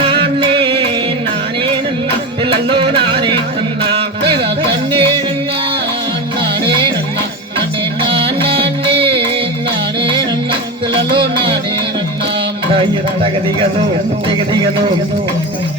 நானே நானே நன்னா இல்லல்லோ நானே நன்னா தன்னே நன்னா நானே நன்னா நானே நானே நானே நன்னா இல்லல்லோ நானே நன்னா தகதிகதோ